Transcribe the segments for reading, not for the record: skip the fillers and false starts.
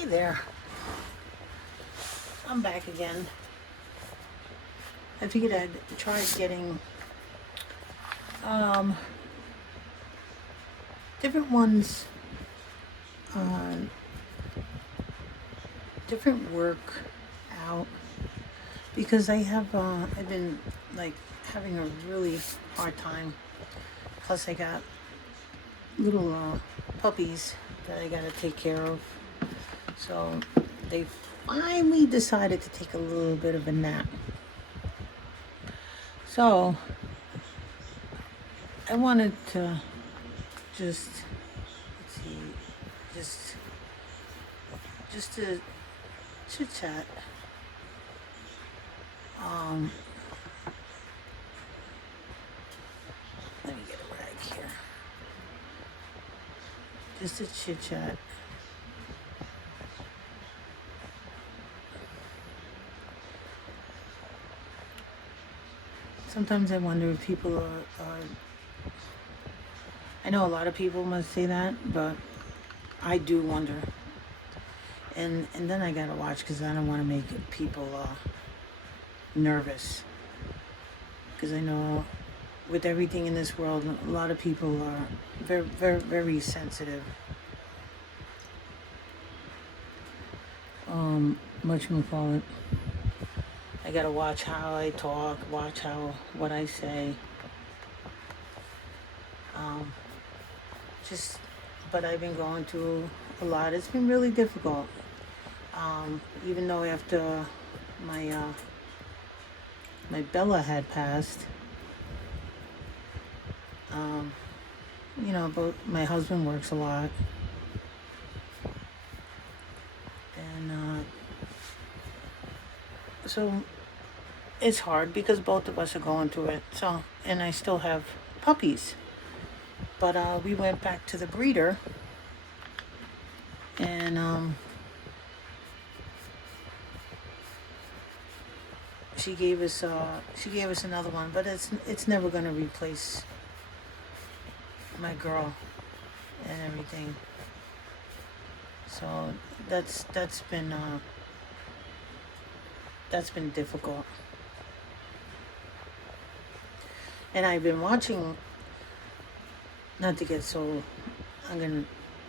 Hey there, I'm back again. I figured I'd try getting um, different ones, uh, different work out because I've been like having a really hard time. Plus, I got little puppies that I gotta take care of. So they finally decided to take a little bit of a nap. So I wanted to just let's see, just just to chit chat. Um, Let me get a rag here. Just to chit chat. Sometimes I wonder if people are. I know a lot of people must say that, but I do wonder. And then I gotta watch because I don't want to make people nervous. Because I know with everything in this world, a lot of people are very, very, very sensitive. Much more call it. I gotta watch how I talk, watch what I say. Um, just, but I've been going through a lot. It's been really difficult. Even though after my my Bella had passed, um, both my husband works a lot, and so it's hard because both of us are going through it. So, and I still have puppies, but we went back to the breeder, and she gave us another one, but it's never gonna replace my girl and everything. So that's been difficult. And I've been watching, not to get so, I'm gonna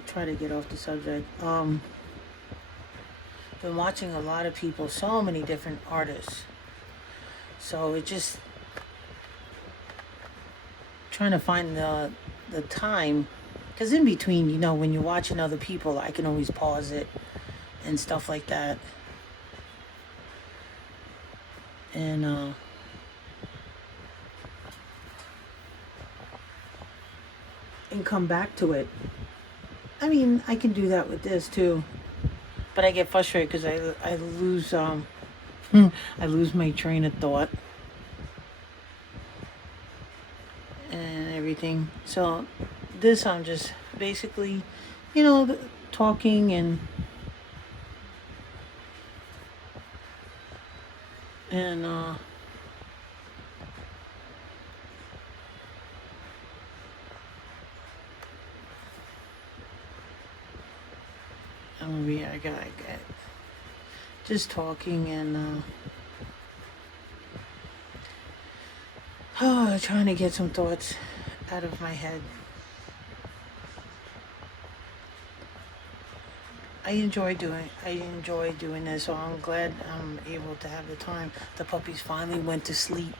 try to get off the subject. Been watching a lot of people, so many different artists. So it just trying to find the time, because in between, when you're watching other people, I can always pause it and stuff like that, and come back to it. I mean, I can do that with this too, but I get frustrated because I lose I lose my train of thought and everything. So this I'm just basically, talking and I got just talking and trying to get some thoughts out of my head. I enjoy doing this, so I'm glad I'm able to have the time. The puppies finally went to sleep,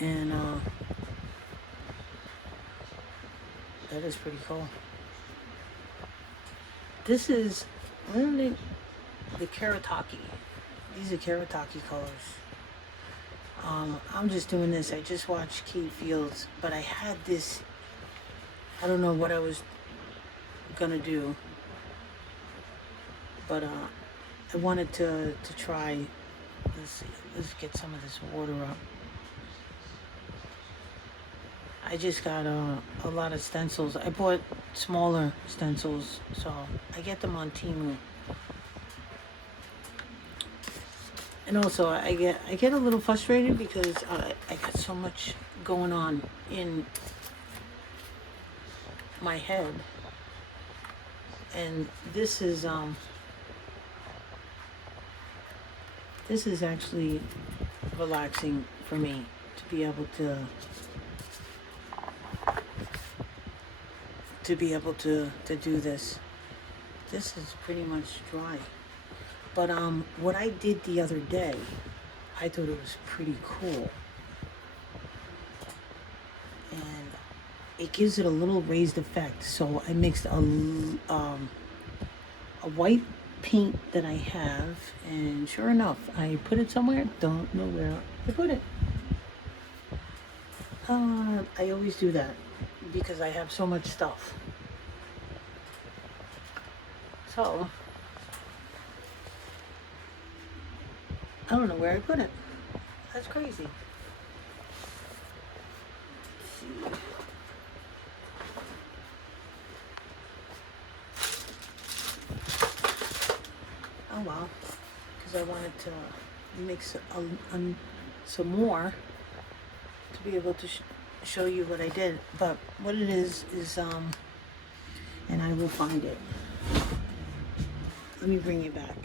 and that is pretty cool. This is the Karataki. These are Karataki colors. I'm just doing this. I just watched Kate Fields, but I had this. I don't know what I was gonna do, but I wanted to try. Let's see. Let's get some of this water up. I just got a lot of stencils. I bought smaller stencils, so I get them on Temu. And also, I get a little frustrated because I got so much going on in my head And this is actually relaxing for me to be able to do this. This is pretty much dry. But what I did the other day, I thought it was pretty cool. And it gives it a little raised effect. So I mixed a white paint that I have, and sure enough, I put it somewhere. Don't know where I put it. I always do that because I have so much stuff. So I don't know where I put it. That's crazy. Let's see. Oh well, because I wanted to mix some more to be able to show you what I did. But what it is and I will find it. Let me bring you back.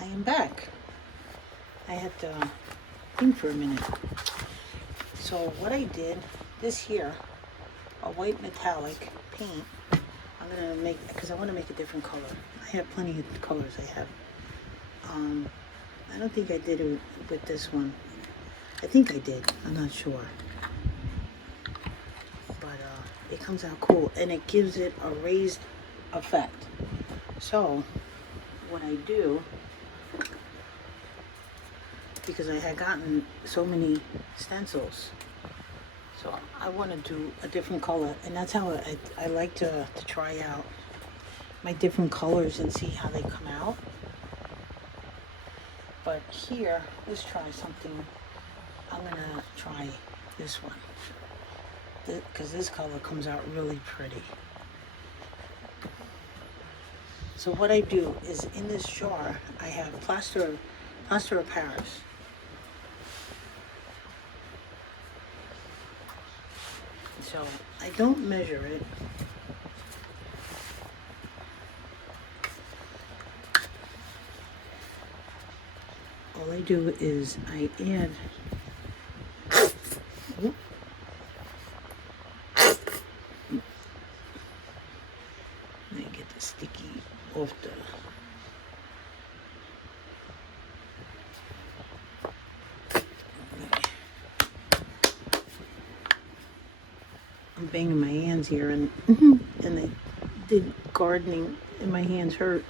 I am back. I had to think for a minute. So what I did, this here, a white metallic paint, I'm gonna make, because I want to make a different color. I have plenty of colors I have. I don't think I did it with this one. I think I did, I'm not sure. But it comes out cool, and it gives it a raised effect. So what I do, because I had gotten so many stencils, so I want to do a different color, and that's how I like to try out my different colors and see how they come out. But here, let's try something. I'm gonna try this one, because this color comes out really pretty. So what I do is, in this jar I have plaster of Paris. So I don't measure it. All I do is I add, let me get the sticky off the, I'm banging my hands here, and I did gardening and my hands hurt.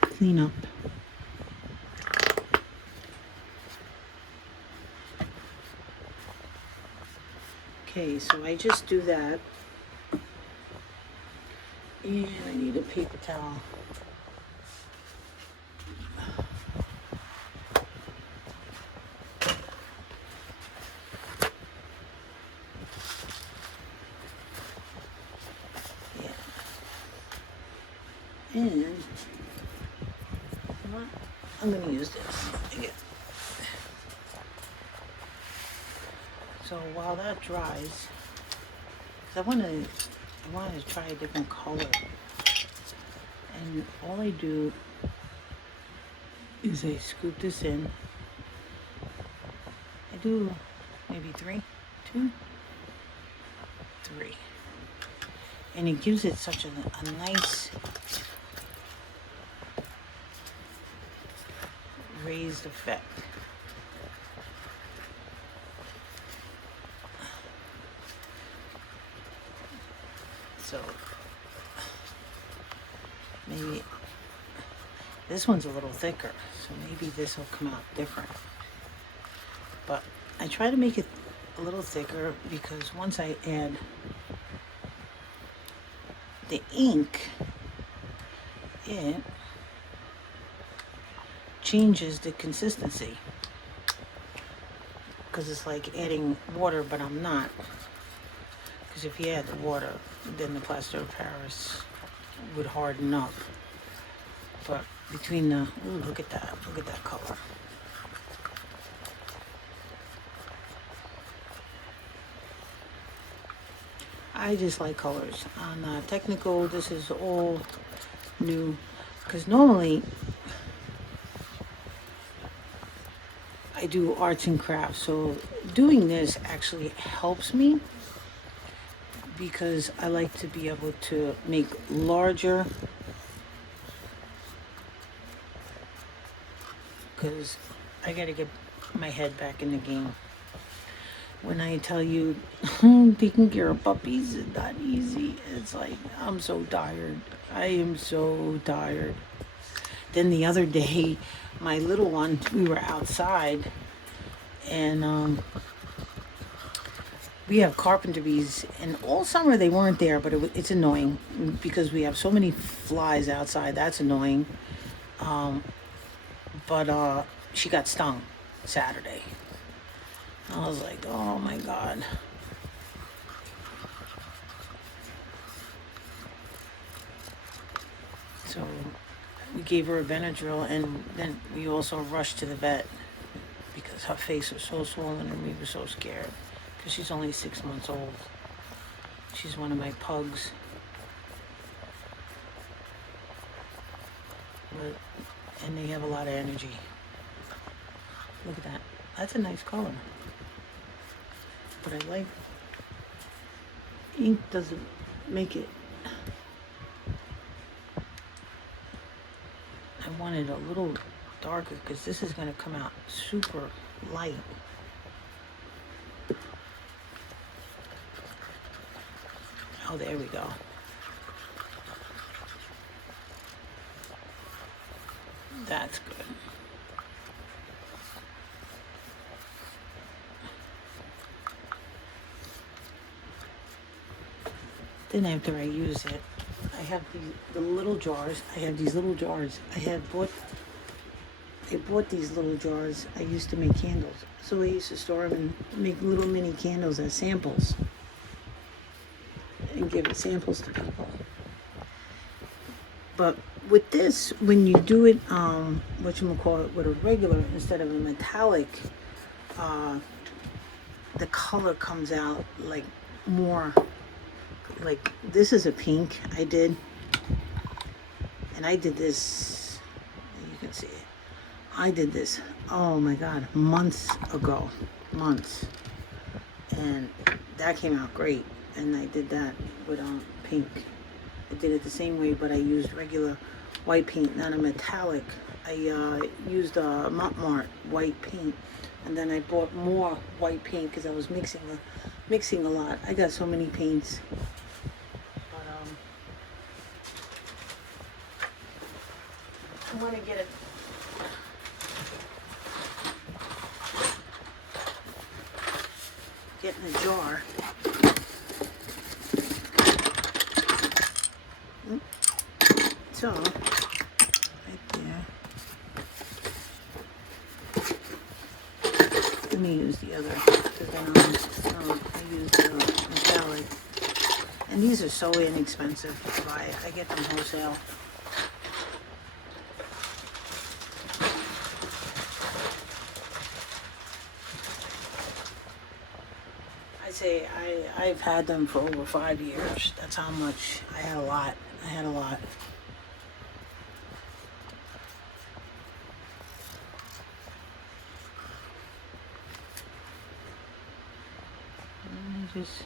Clean up. Okay, so I just do that, and I need a paper towel. Yeah. And I'm gonna use this again. So while that dries, because I wanted to try a different color, and all I do is I scoop this in. I do maybe 3, 2, 3, and it gives it such a nice raised effect. So maybe this one's a little thicker, so maybe this will come out different. But I try to make it a little thicker because once I add the ink, it changes the consistency. Because it's like adding water, but I'm not. Because if you add the water, then the plaster of Paris would harden up. But between the, ooh, look at that color. I just like colors. On technical, this is all new, because normally I do arts and crafts, so doing this actually helps me because I like to be able to make larger, because I gotta get my head back in the game. When I tell you taking care of puppies is not easy, it's like I'm so tired. I am so tired. Then the other day, my little one, we were outside, and we have carpenter bees, and all summer they weren't there, but it's annoying because we have so many flies outside. That's annoying. But she got stung Saturday. I was like, oh my God. So we gave her a Benadryl, and then we also rushed to the vet because her face was so swollen and we were so scared because she's only 6 months old. She's one of my pugs. And they have a lot of energy. Look at that. That's a nice color. But I like ink doesn't make it. I want it a little darker because this is going to come out super light. Oh, there we go. That's good. Then after I use it, I have the little jars. I have these little jars. I bought these little jars. I used to make candles. So I used to store them and make little mini candles as samples. And give it samples to people. But with this, when you do it, whatchamacallit, with a regular instead of a metallic, the color comes out like more, like this is a pink I did. And I did this, you can see it. I did this, oh my God, months ago, months. And that came out great. And I did that with pink. I did it the same way, but I used regular white paint, not a metallic. I used a Mont white paint, and then I bought more white paint because I was mixing a lot. I got so many paints. But I want to get it. Get in a jar. So, right there. Let me use the other, because then I use the metallic. And these are so inexpensive to buy. I get them wholesale. I'd say I've had them for over 5 years. That's how much. I had a lot. Just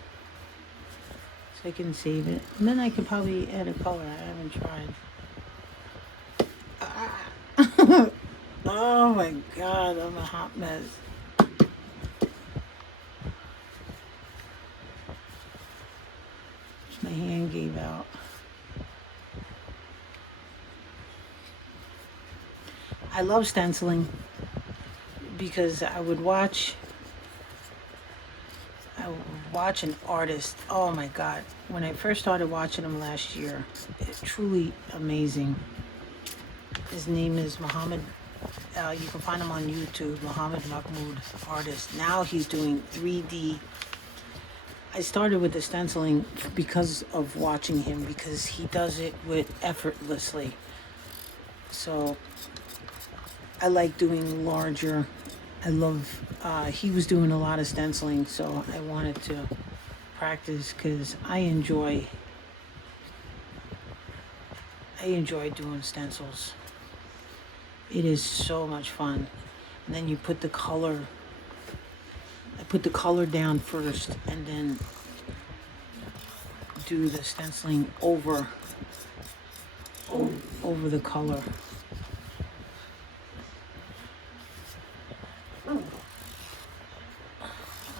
so I can save it, and then I can probably add a color. I haven't tried. Oh my God, I'm a hot mess. My hand gave out. I love stenciling because I would watch an artist. Oh my God. When I first started watching him last year, it's truly amazing. His name is Muhammad. You can find him on YouTube, Muhammad Mahmoud artist. Now he's doing 3D. I started with the stenciling because of watching him, because he does it with effortlessly. So I like doing larger. I love, he was doing a lot of stenciling, so I wanted to practice because I enjoy doing stencils. It is so much fun. And then you put the color, I put the color down first and then do the stenciling over the color.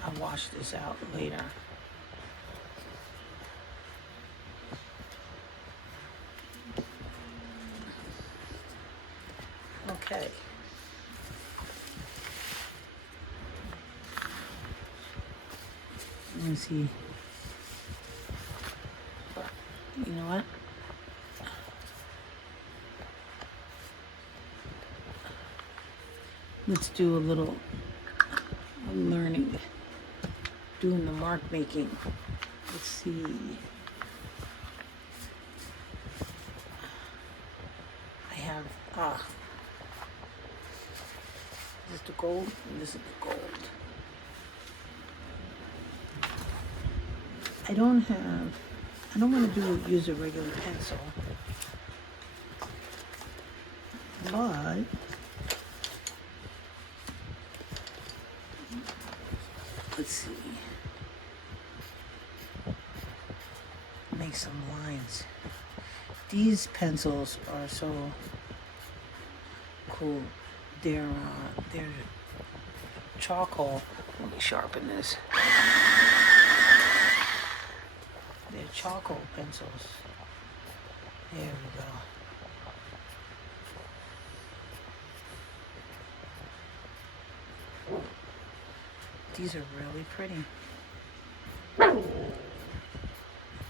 I'll wash this out later. Okay. Let me see. You know what? Let's do a little learning, doing the mark making. Let's see. I have, this is the gold and this is the gold. I don't want to use a regular pencil, but let's see, make some lines. These pencils are so cool. They're charcoal. Let me sharpen this. They're charcoal pencils. There we go. These are really pretty.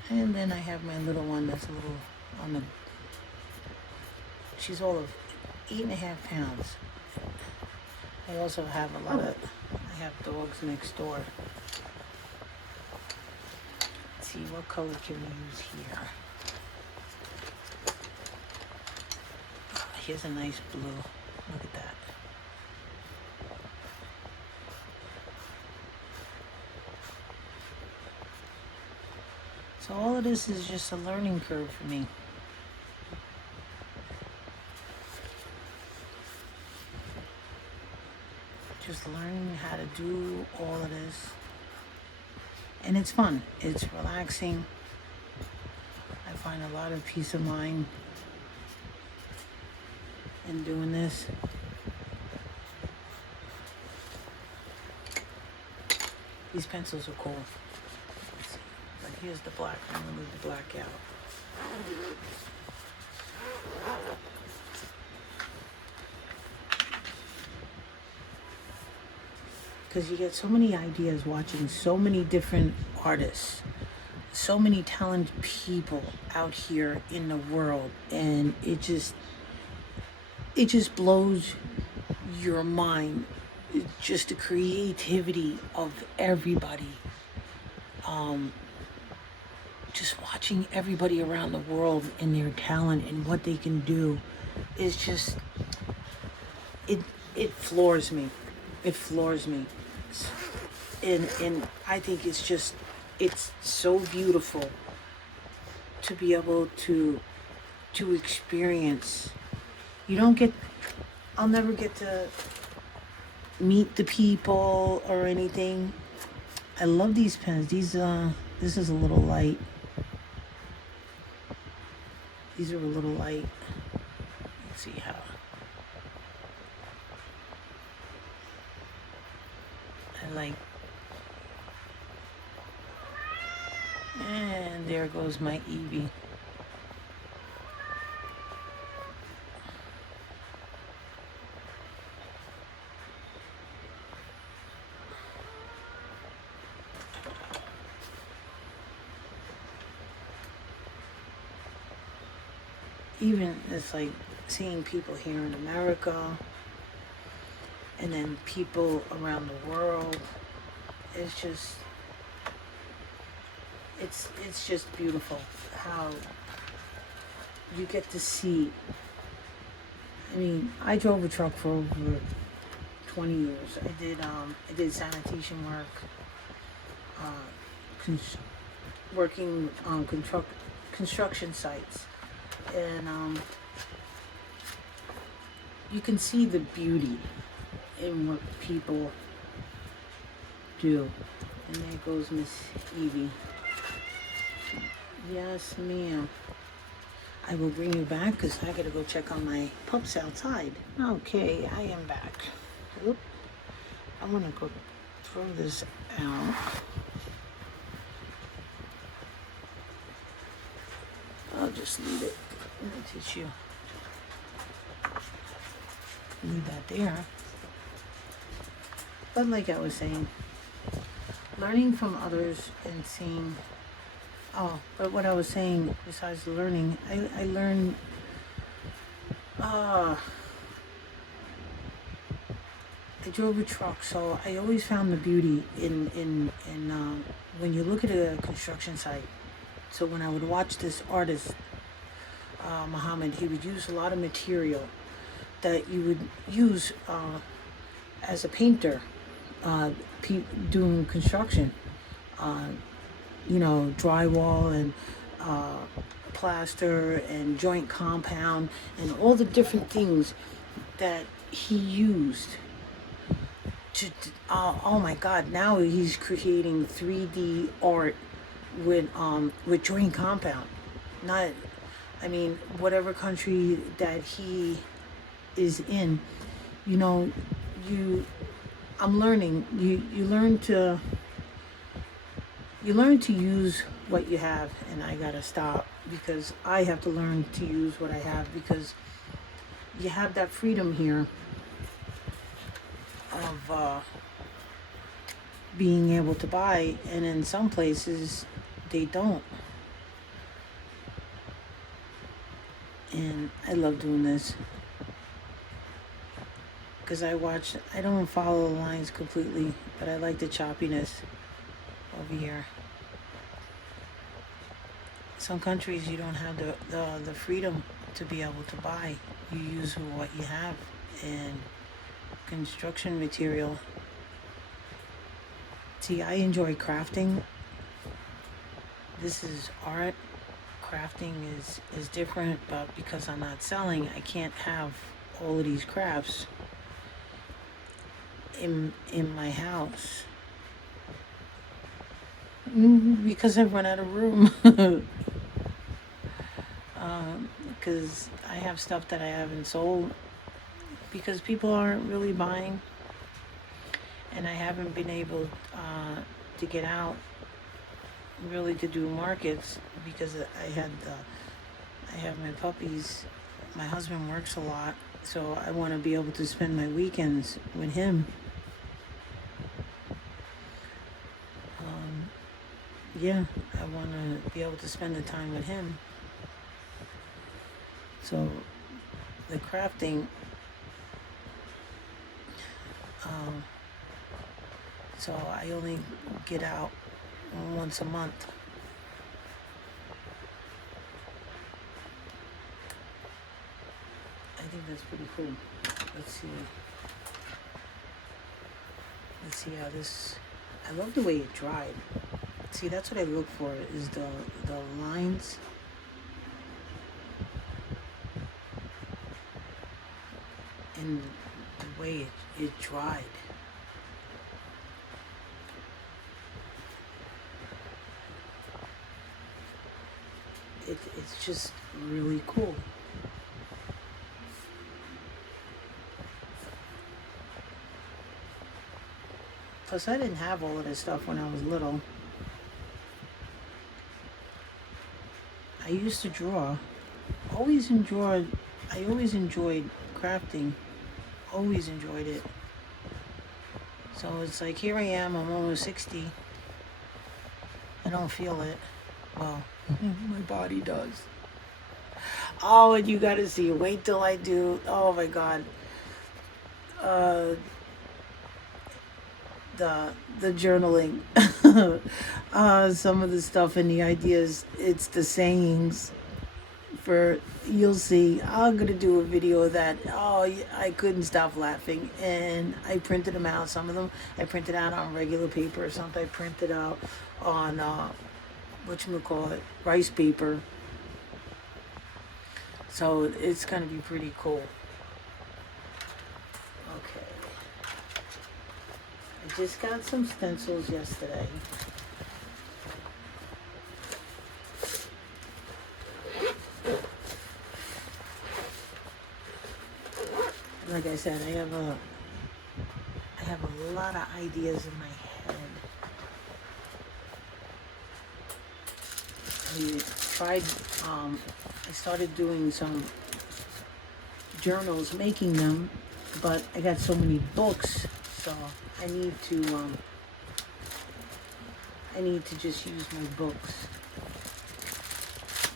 And then I have my little one that's a little on the, she's all of 8.5 pounds. I also have a lot of, I have dogs next door. Let's see, what color can we use here? Here's a nice blue. Look at that. So all of this is just a learning curve for me. Just learning how to do all of this. And it's fun. It's relaxing. I find a lot of peace of mind in doing this. These pencils are cool. Let's see. But here's the black. I'm gonna leave the black out. Because you get so many ideas watching so many different artists, so many talented people out here in the world, and it just blows your mind. Just the creativity of everybody. Just watching everybody around the world and their talent and what they can do is just, it floors me. It floors me. And I think it's so beautiful to be able to experience. I'll never get to meet the people or anything. I love these pens. This is a little light. These are a little light. Let's see how. I like. And there goes my Eevee. Even it's like seeing people here in America and then people around the world. It's just beautiful how you get to see. I mean, I drove a truck for over 20 years. I did sanitation work, working on construction sites, and you can see the beauty in what people do. And there goes Miss Evie. Yes, ma'am. I will bring you back because I gotta go check on my pups outside. Okay, I am back. Oop. I'm gonna go throw this out. I'll just leave it in the tissue. Leave that there. But like I was saying, learning from others and seeing, but what I was saying besides learning, I learned, I drove a truck, so I always found the beauty in when you look at a construction site. So when I would watch this artist, Muhammad, he would use a lot of material that you would use as a painter doing construction. Drywall and plaster and joint compound and all the different things that he used oh my God, now he's creating 3D art with joint compound. Whatever country that he is in, I'm learning. You learn to use what you have, and I gotta stop because I have to learn to use what I have, because you have that freedom here of being able to buy, and in some places they don't. And I love doing this because I don't follow the lines completely, but I like the choppiness over here. Some countries you don't have the freedom to be able to buy. You use what you have, and construction material. See, I enjoy crafting. This is art. Crafting is different, but because I'm not selling, I can't have all of these crafts in my house because I've run out of room. Because I have stuff that I haven't sold because people aren't really buying, and I haven't been able to get out really to do markets because I have my puppies. My husband works a lot, so I want to be able to spend my weekends with him. I want to be able to spend the time with him. So the crafting, so I only get out once a month. I think that's pretty cool. Let's see how this, I love the way it dried. See, that's what I look for, is the lines. And the way it dried. It's just really cool. Plus, I didn't have all of this stuff when I was little. I used to draw. I always enjoyed crafting. Always enjoyed it. So it's like, here I am, I'm almost 60. I don't feel it. Well, my body does. Oh, and you gotta see, wait till I do, oh my God. The journaling. Some of the stuff and the ideas, it's the sayings for, you'll see. I'm gonna do a video of that. Oh, I couldn't stop laughing, and I printed them out. Some of them I printed out on regular paper. Some I printed out on whatchamacallit, rice paper. So it's gonna be pretty cool. Okay. I just got some stencils yesterday. Like I said, I have a lot of ideas in my head. I started doing some journals, making them, but I got so many books, so I need to just use my books.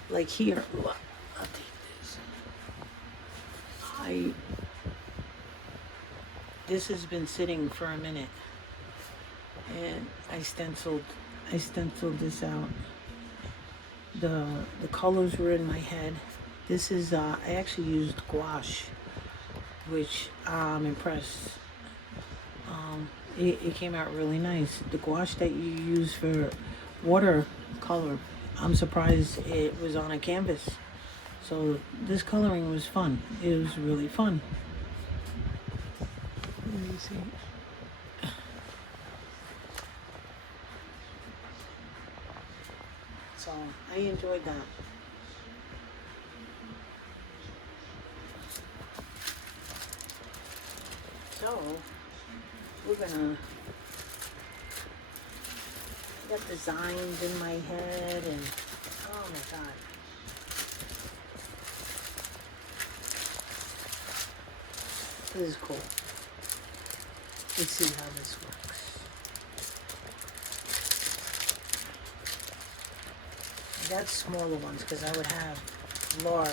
Like here, look, I'll take this. This has been sitting for a minute, and I stenciled this out. The colors were in my head. This is I actually used gouache, which I'm impressed. It came out really nice. The gouache that you use for watercolor, I'm surprised it was on a canvas. So this coloring was fun. It was really fun. Let me see. So I enjoyed that. So we're gonna, I got designs in my head, and oh my god. This is cool. Let's see how this works. I got smaller ones because I would have large.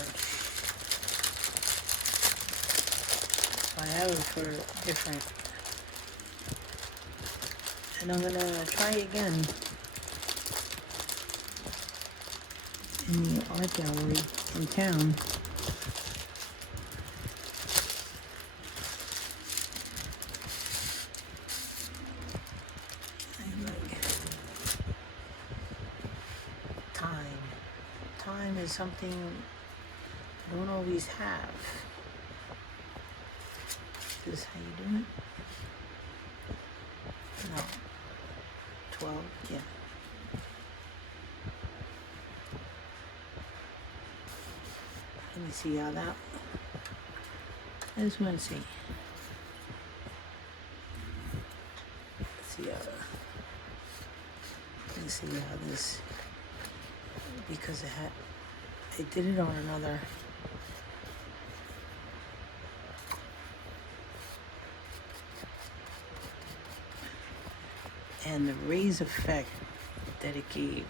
I have them for different. And I'm gonna try again in the art gallery in town. Time is something I don't always have. Is this how you do it? No. 12, yeah. Let me see how that, I just want to see. Let's see how this, because I did it on another. And the raise effect that it gave.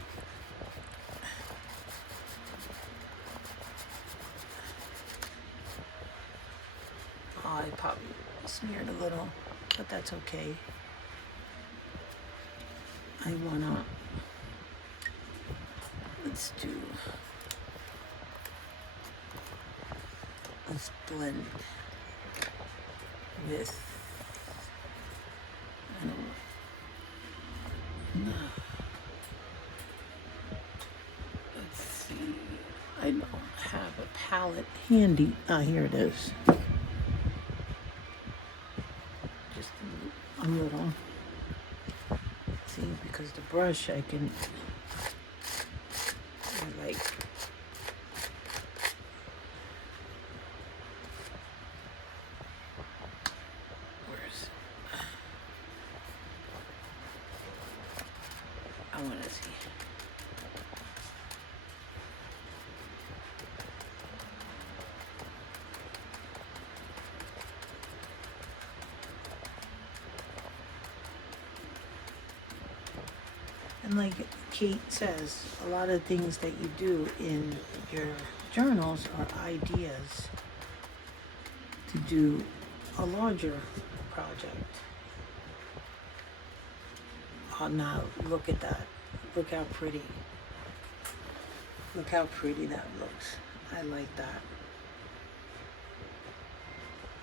Oh, I probably smeared a little, but that's okay. I wanna, let's blend with, I don't know. Let's see, I don't have a palette handy. Here it is. Just a little. See, because the brush I like. I want to see. And like Kate says, a lot of things that you do in your journals are ideas to do a larger project. Oh, now look at that. Look how pretty. Look how pretty that looks. I like that.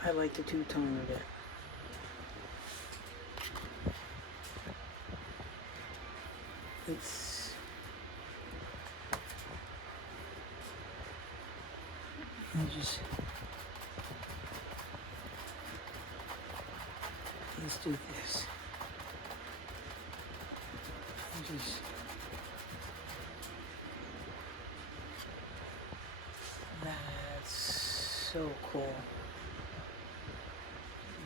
I like the two-tone of it. It's let's do this. That's so cool.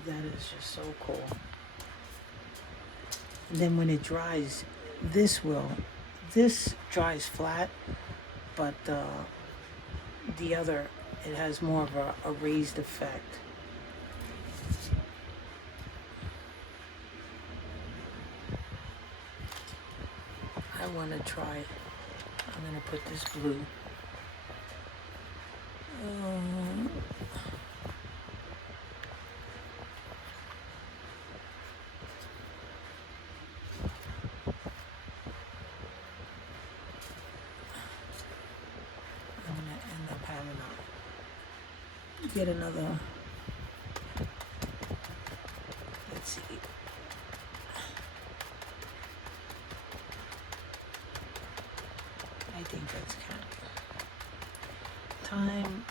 That is just so cool. And then when it dries, this dries flat, but the other, it has more of a raised effect. I want to try, I'm going to put this blue. I'm going to end up having to get another, let's see. I think that's kind of time.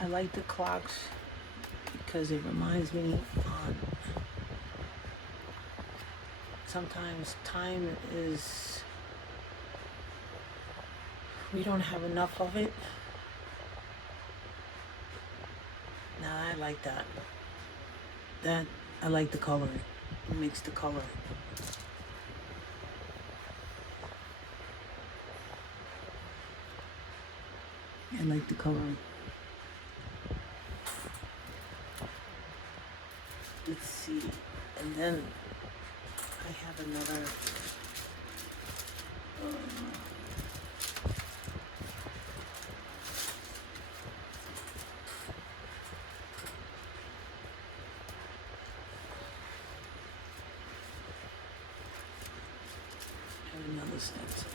I like the clocks because it reminds me on sometimes time is, we don't have enough of it. Now I like that. I like the coloring. It makes the color. I like the coloring. Let's see. And then I have another. I have another stencil.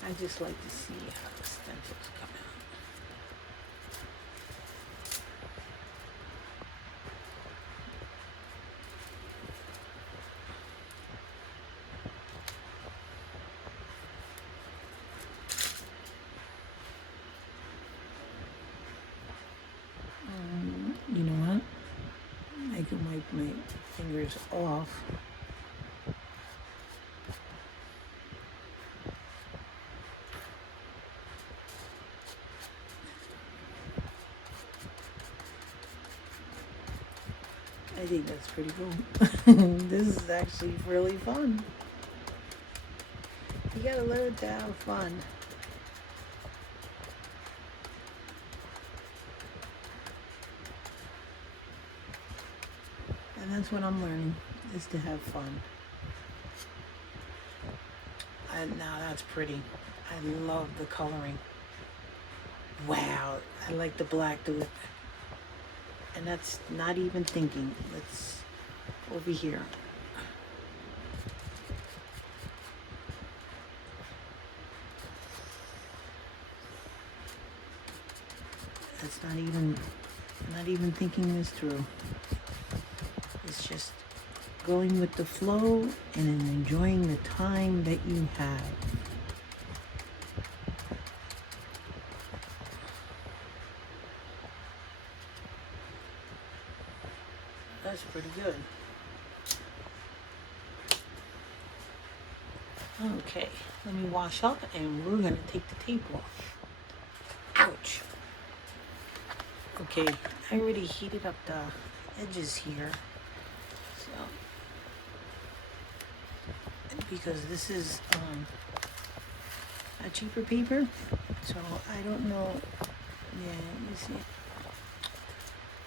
I just like to see how the stencils come out. You know what? I can wipe my fingers off. I think that's pretty cool. This is actually really fun. You gotta learn to have fun. And that's what I'm learning, is to have fun. Now that's pretty. I love the coloring. Wow, I like the black to it. And that's not even thinking. Let's over here. That's not even thinking this through. It's just going with the flow and enjoying the time that you have. That's pretty good. Okay, let me wash up and we're gonna take the tape off. Ouch. Okay, I already heated up the edges here. So, because this is a cheaper paper, so I don't know. Yeah, let me see.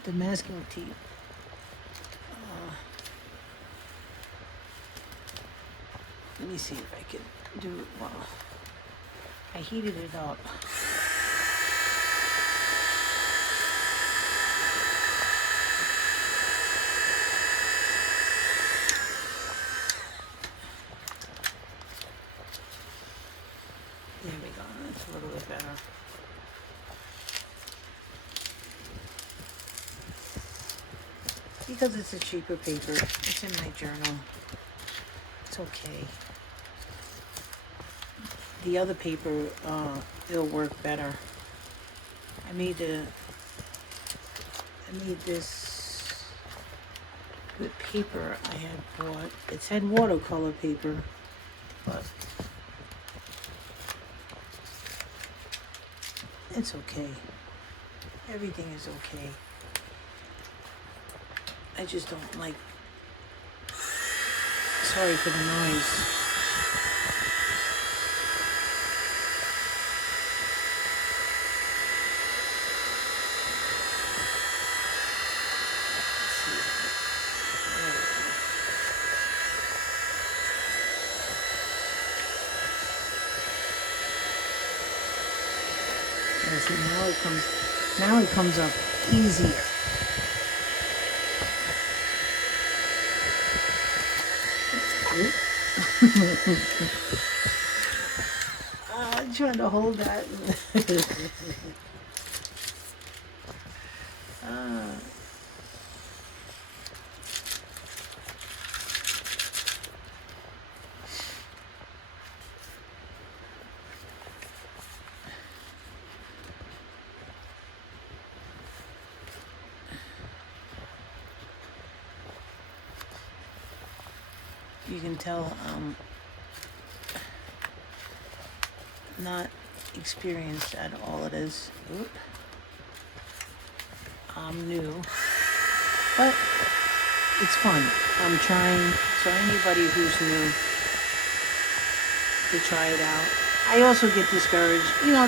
The masking tape. Let me see if I can do it well. I heated it up. There we go. That's a little bit better. Because it's a cheaper paper. It's in my journal. It's okay. The other paper, it'll work better. I made this with paper I had bought. It said watercolor paper, but it's okay. Everything is okay. I just don't like. Sorry for the noise. See, now it comes up easier. I'm trying to hold that. You can tell not experienced at all it is. Oop. I'm new, but it's fun. I'm trying, so anybody who's new to try it out. I also get discouraged. You know,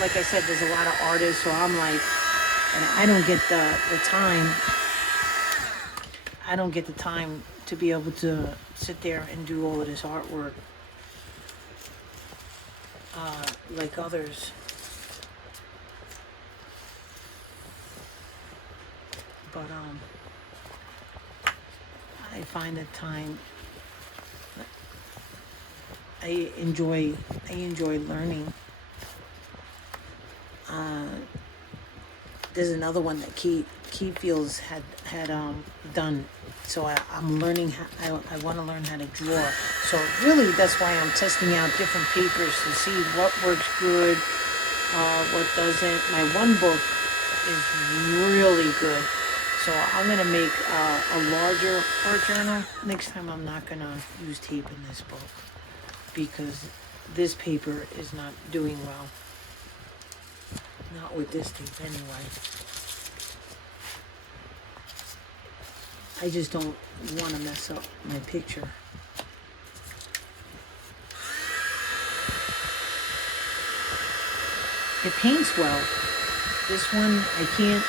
like I said, there's a lot of artists, so I'm like, and I don't get the time. I don't get the time to be able to sit there and do all of this artwork like others. But I find the time. I enjoy learning. There's another one that Key Fields had done. So I'm learning. I want to learn how to draw. So really, that's why I'm testing out different papers to see what works good, what doesn't. My one book is really good. So I'm gonna make a larger art journal. Next time, I'm not gonna use tape in this book because this paper is not doing well. Not with this tape anyway. I just don't want to mess up my picture. It paints well. This one I can't.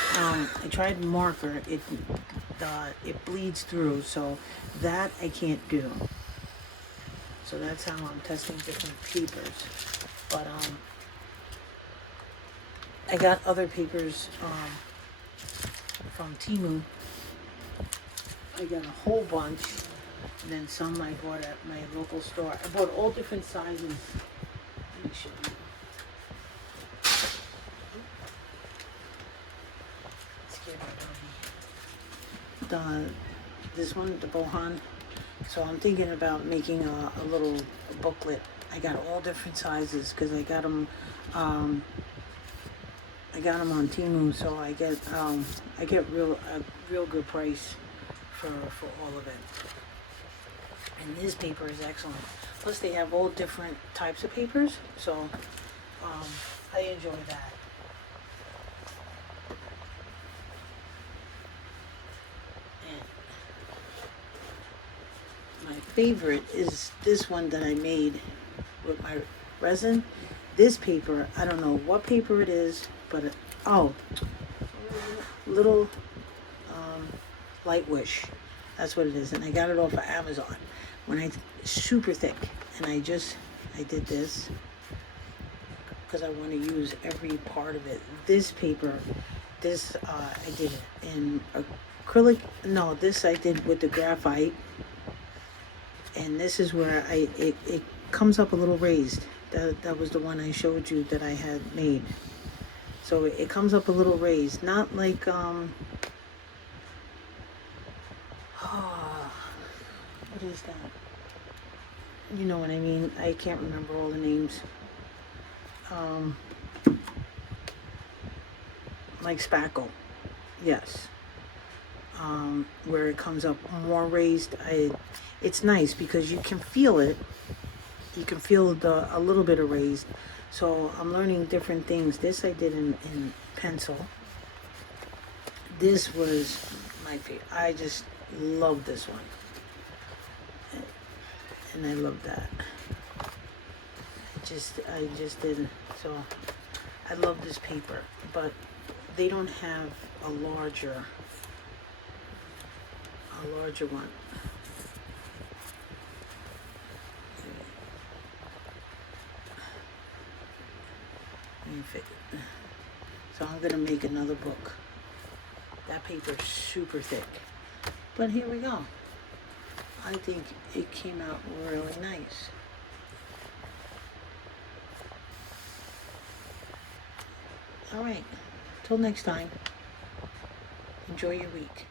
I tried marker. It bleeds through, so that I can't do. So that's how I'm testing different papers. But I got other papers from Temu. I got a whole bunch, and then some I bought at my local store. I bought all different sizes. Let me show you. This one, the Bohan. So I'm thinking about making a little booklet. I got all different sizes because I got them. I got them on Temu, so I get a real good price for all of it. And this paper is excellent. Plus they have all different types of papers, so I enjoy that. And my favorite is this one that I made with my resin. This paper, I don't know what paper it is, but little Light Wish. That's what it is, and I got it off of Amazon. Super thick, and I did this because I want to use every part of it. This paper, I did it in acrylic. No, this I did with the graphite, and this is where it comes up a little raised. That was the one I showed you that I had made. So it comes up a little raised, not like what is that? You know what I mean? I can't remember all the names. Like spackle, yes. Where it comes up more raised. It's nice because you can feel it. You can feel a little bit of raised. So I'm learning different things. This I did in pencil. This was my favorite. I just love this one. And I love that. I just did. So I love this paper, but they don't have a larger one. Let me fit it. So I'm gonna make another book. That paper is super thick, but here we go. I think it came out really nice. All right, till next time. Enjoy your week.